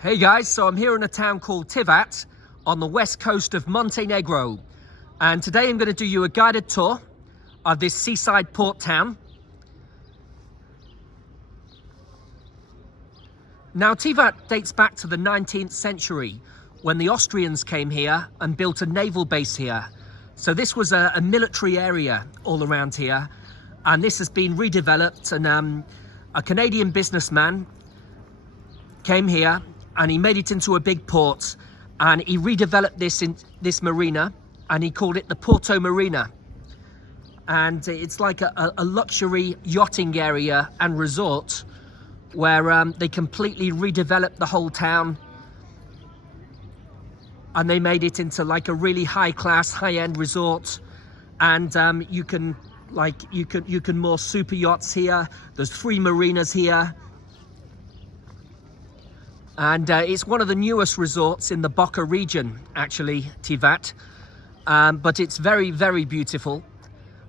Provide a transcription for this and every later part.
Hey guys, so I'm here in a town called Tivat on the west coast of Montenegro, and today I'm going to do you a guided tour of this seaside port town. Now Tivat dates back to the 19th century when the Austrians came here and built a naval base here. So this was a military area all around here, and this has been redeveloped, and a Canadian businessman came here and he made it into a big port, and he redeveloped this marina, and he called it the Porto Marina. And it's like a luxury yachting area and resort where they completely redeveloped the whole town, and they made it into like a really high-class, high-end resort. And you can moor super yachts here. There's 3 marinas here. And it's one of the newest resorts in the Boca region, actually, Tivat. But it's very, very beautiful.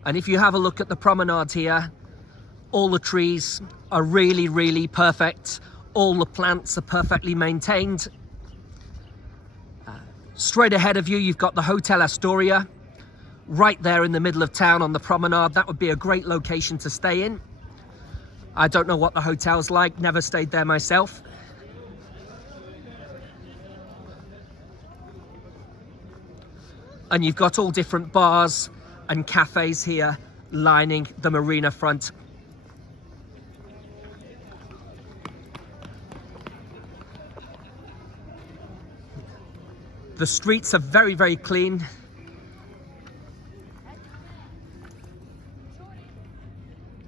And if you have a look at the promenade here, all the trees are really, really perfect. All the plants are perfectly maintained. Straight ahead of you, you've got the Hotel Astoria, right there in the middle of town on the promenade. That would be a great location to stay in. I don't know what the hotel's like, never stayed there myself. And you've got all different bars and cafes here lining the marina front. The streets are very, very clean.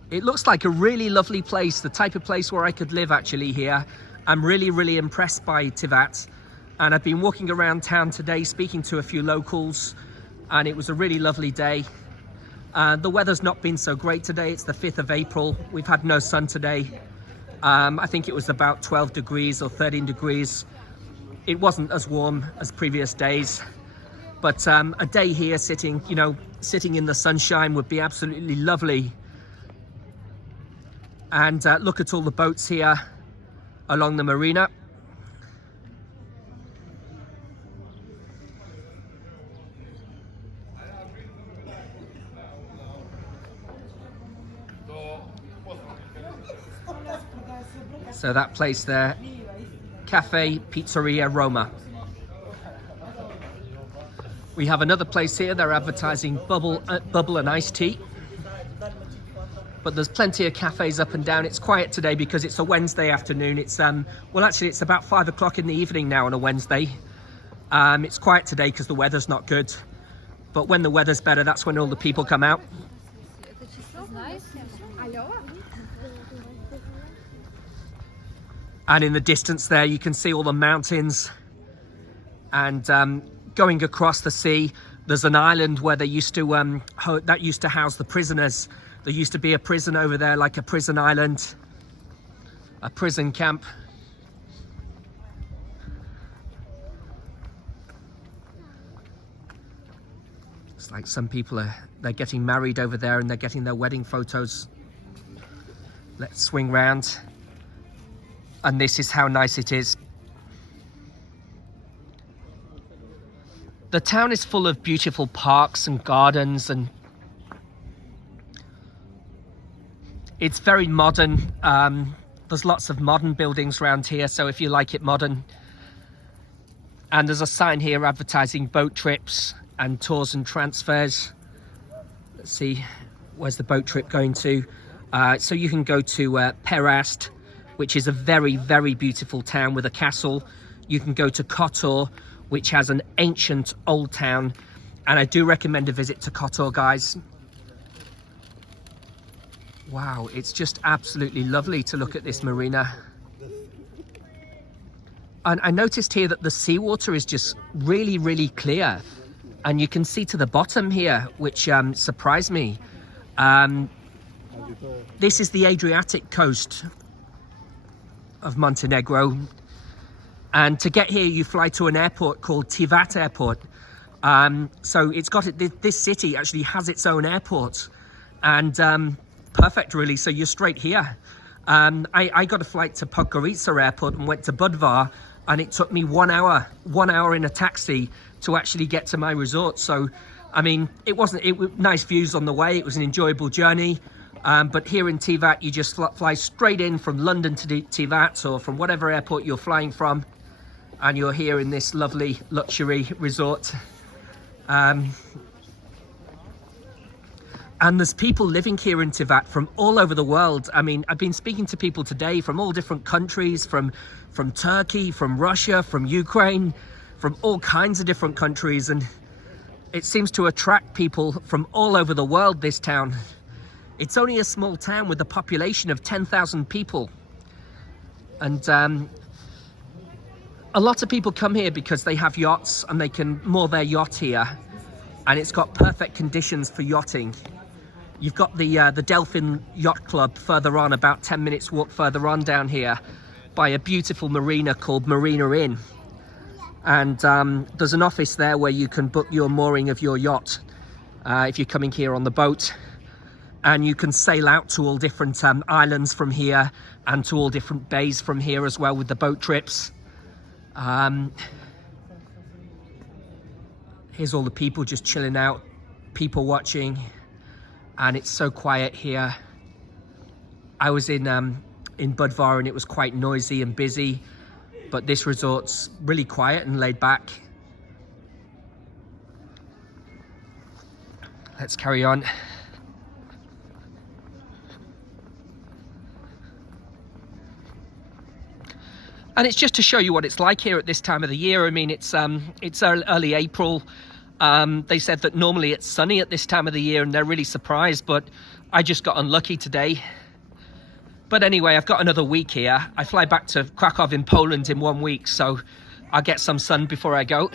It looks like a really lovely place, the type of place where I could live actually here. I'm really, really impressed by Tivat. And I've been walking around town today speaking to a few locals, and it was a really lovely day. The weather's not been so great today. It's the 5th of April. We've had no sun today. I think it was about 12 degrees or 13 degrees. It wasn't as warm as previous days, but a day here sitting in the sunshine would be absolutely lovely. And look at all the boats here along the marina. So that place there, Cafe Pizzeria Roma. We have another place here, they're advertising bubble and iced tea. But there's plenty of cafes up and down. It's quiet today because it's a Wednesday afternoon. It's well, actually it's about 5 o'clock in the evening now on a Wednesday. It's quiet today because the weather's not good. But when the weather's better, that's when all the people come out. And in the distance there, you can see all the mountains. And going across the sea, there's an island where they used to that used to house the prisoners. There used to be a prison over there, like a prison island, a prison camp. It's like some people they're getting married over there and they're getting their wedding photos. Let's swing round. And this is how nice it is. The town is full of beautiful parks and gardens, and it's very modern. There's lots of modern buildings around here, so if you like it modern. And there's a sign here advertising boat trips and tours and transfers. Let's see, where's the boat trip going to? So you can go to Perast, which is a very, very beautiful town with a castle. You can go to Kotor, which has an ancient old town. And I do recommend a visit to Kotor, guys. Wow, it's just absolutely lovely to look at this marina. And I noticed here that the seawater is just really, really clear. And you can see to the bottom here, which surprised me. This is the Adriatic coast of Montenegro. And to get here, you fly to an airport called Tivat Airport. So it's got this city actually has its own airport. And perfect, really. So you're straight here. I got a flight to Podgorica Airport and went to Budvar, and it took me 1 hour in a taxi to actually get to my resort. So I mean, it was nice views on the way, it was an enjoyable journey. But here in Tivat, you just fly straight in from London to Tivat, or from whatever airport you're flying from, and you're here in this lovely luxury resort. And there's people living here in Tivat from all over the world. I mean, I've been speaking to people today from all different countries, from Turkey, from Russia, from Ukraine, from all kinds of different countries. And it seems to attract people from all over the world, this town. It's only a small town with a population of 10,000 people. And a lot of people come here because they have yachts and they can moor their yacht here. And it's got perfect conditions for yachting. You've got the Delphin Yacht Club further on, about 10 minutes walk further on down here, by a beautiful marina called Marina Inn. And there's an office there where you can book your mooring of your yacht if you're coming here on the boat. And you can sail out to all different islands from here, and to all different bays from here as well with the boat trips. Here's all the people just chilling out, people watching. And it's so quiet here. I was in Budvar and it was quite noisy and busy, but this resort's really quiet and laid back. Let's carry on. And it's just to show you what it's like here at this time of the year. I mean, it's early April. They said that normally it's sunny at this time of the year, and they're really surprised, but I just got unlucky today. But anyway, I've got another week here. I fly back to Krakow in Poland in 1 week, so I'll get some sun before I go.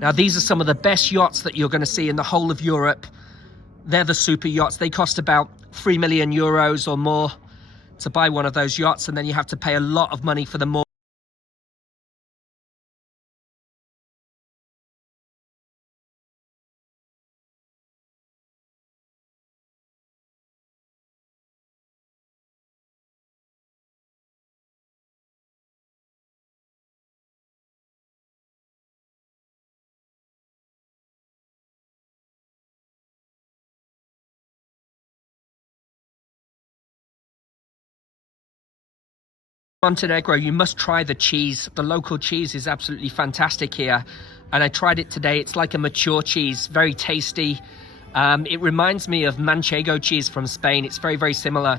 Now, these are some of the best yachts that you're going to see in the whole of Europe. They're the super yachts. They cost about 3 million euros or more to buy one of those yachts, and then you have to pay a lot of money for the mooring. Montenegro, you must try the cheese. The local cheese is absolutely fantastic here, and I tried it today. It's like a mature cheese, very tasty. It reminds me of Manchego cheese from Spain. It's very, very similar.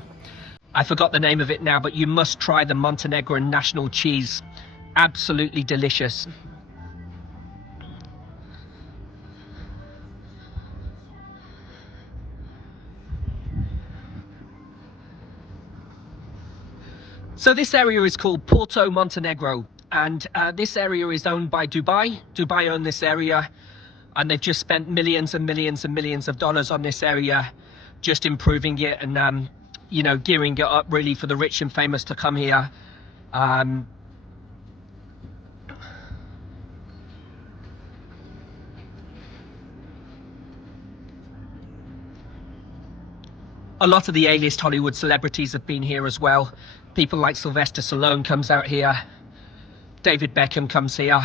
I forgot the name of it now, but you must try the Montenegrin national cheese. Absolutely delicious. So this area is called Porto Montenegro, and this area is owned by Dubai. Dubai own this area, and they've just spent millions and millions and millions of dollars on this area, just improving it and you know, gearing it up really for the rich and famous to come here. A lot of the A-list Hollywood celebrities have been here as well. People like Sylvester Stallone comes out here. David Beckham comes here.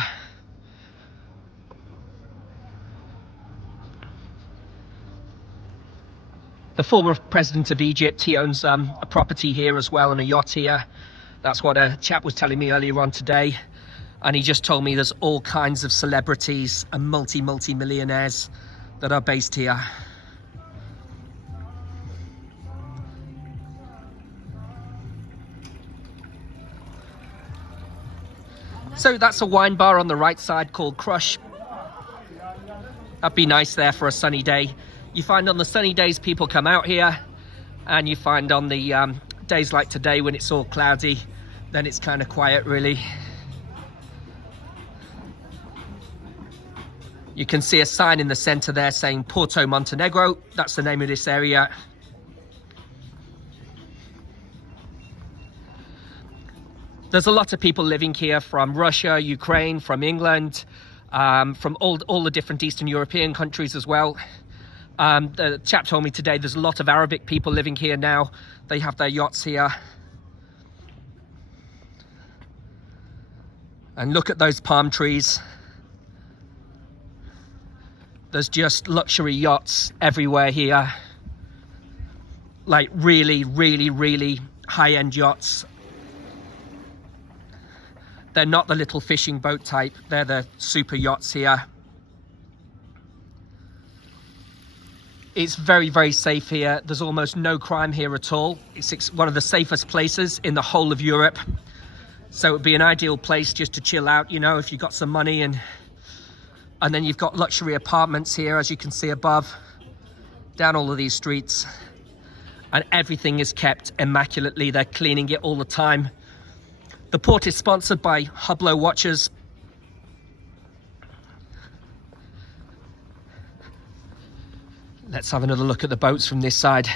The former president of Egypt, he owns a property here as well and a yacht here. That's what a chap was telling me earlier on today. And he just told me there's all kinds of celebrities and multi-millionaires that are based here. So that's a wine bar on the right side called Crush. That'd be nice there for a sunny day. You find on the sunny days people come out here, and you find on the days like today when it's all cloudy, then it's kind of quiet really. You can see a sign in the center there saying Porto Montenegro. That's the name of this area. There's a lot of people living here from Russia, Ukraine, from England, from all the different Eastern European countries as well. The chap told me today there's a lot of Arabic people living here now. They have their yachts here. And look at those palm trees. There's just luxury yachts everywhere here. Like really, really, really high-end yachts. They're not the little fishing boat type. They're the super yachts here. It's very, very safe here. There's almost no crime here at all. It's one of the safest places in the whole of Europe. So it would be an ideal place just to chill out, you know, if you've got some money. And then you've got luxury apartments here, as you can see above, down all of these streets. And everything is kept immaculately. They're cleaning it all the time. The port is sponsored by Hublot watches. Let's have another look at the boats from this side.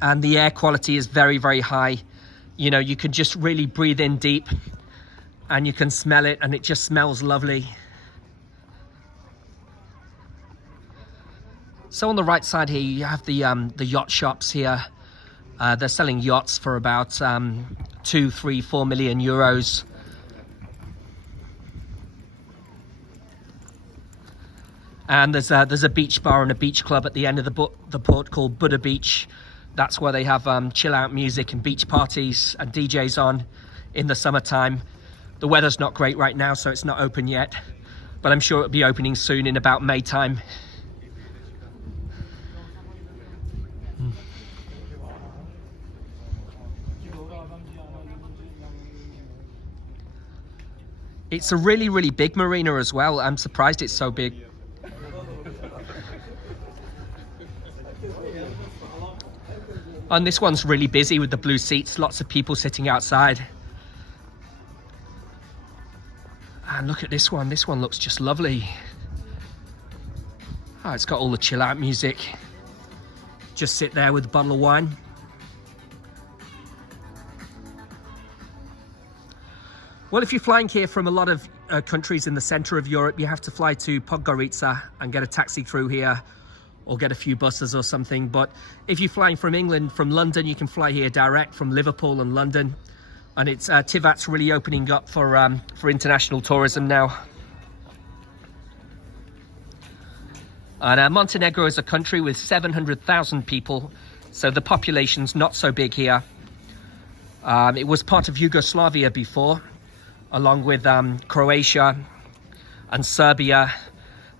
And the air quality is very, very high. You know, you can just really breathe in deep and you can smell it, and it just smells lovely. So on the right side here, you have the yacht shops here. They're selling yachts for about 2, 3, 4 million euros. And there's a beach bar and a beach club at the end of the port called Buddha Beach. That's where they have chill out music and beach parties and DJs on in the summertime. The weather's not great right now, so it's not open yet, but I'm sure it'll be opening soon in about May time. It's a really, really big marina as well. I'm surprised it's so big. And this one's really busy with the blue seats, lots of people sitting outside. And look at this one looks just lovely. Oh, it's got all the chill out music. Just sit there with a bottle of wine. Well, if you're flying here from a lot of countries in the center of Europe, you have to fly to Podgorica and get a taxi through here, or get a few buses or something. But if you're flying from England, from London, you can fly here direct from Liverpool and London. And it's Tivat's really opening up for international tourism now. And Montenegro is a country with 700,000 people, so the population's not so big here. It was part of Yugoslavia before, along with Croatia and Serbia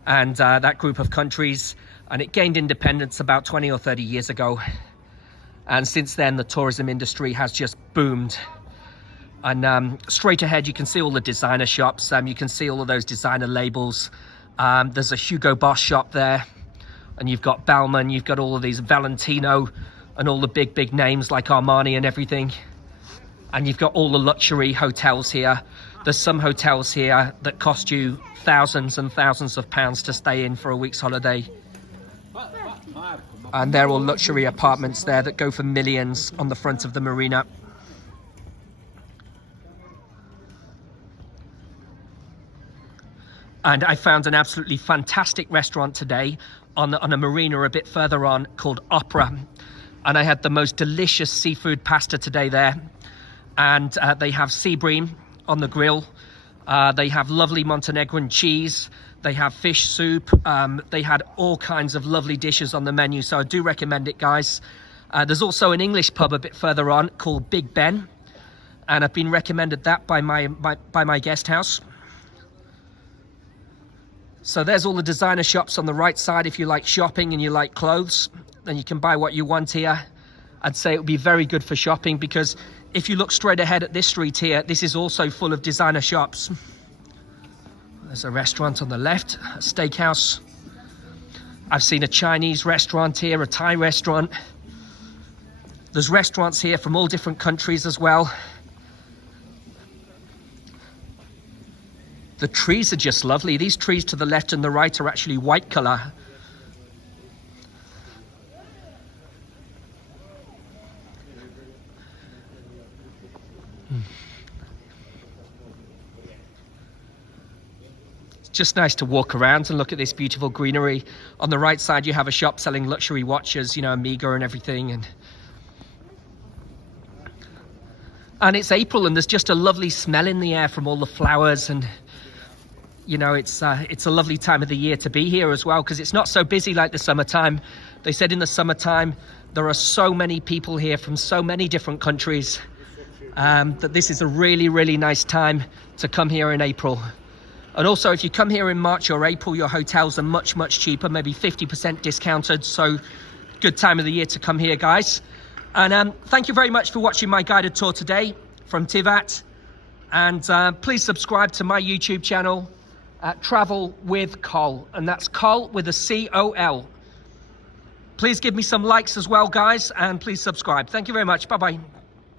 and that group of countries. And it gained independence about 20 or 30 years ago. And since then, the tourism industry has just boomed. And straight ahead, you can see all the designer shops. You can see all of those designer labels. There's a Hugo Boss shop there. And you've got Bauman, you've got all of these Valentino and all the big names like Armani and everything. And you've got all the luxury hotels here. There's some hotels here that cost you thousands and thousands of pounds to stay in for a week's holiday. And they're all luxury apartments there that go for millions on the front of the marina. And I found an absolutely fantastic restaurant today on a marina a bit further on called Opera. And I had the most delicious seafood pasta today there. And they have sea bream on the grill. They have lovely Montenegrin cheese. They have fish soup. They had all kinds of lovely dishes on the menu. So I do recommend it, guys. There's also an English pub a bit further on called Big Ben, and I've been recommended that by my guest house. So there's all the designer shops on the right side. If you like shopping and you like clothes, then you can buy what you want here. I'd say it would be very good for shopping, because if you look straight ahead at this street here, this is also full of designer shops. There's a restaurant on the left, a steakhouse. I've seen a Chinese restaurant here, a Thai restaurant. There's restaurants here from all different countries as well. The trees are just lovely. These trees to the left and the right are actually white color. It's just nice to walk around and look at this beautiful greenery. On the right side, you have a shop selling luxury watches, you know, Amiga and everything. And it's April, and there's just a lovely smell in the air from all the flowers, and you know, it's a lovely time of the year to be here as well, because it's not so busy like the summertime. They said in the summertime there are so many people here from so many different countries, that this is a really, really nice time to come here in April. And also, if you come here in March or April, your hotels are much, much cheaper, maybe 50% discounted. So good time of the year to come here, guys. And thank you very much for watching my guided tour today from Tivat. And please subscribe to my YouTube channel, Travel with Col, and that's Col with a C-O-L. Please give me some likes as well, guys, and please subscribe. Thank you very much. Bye-bye.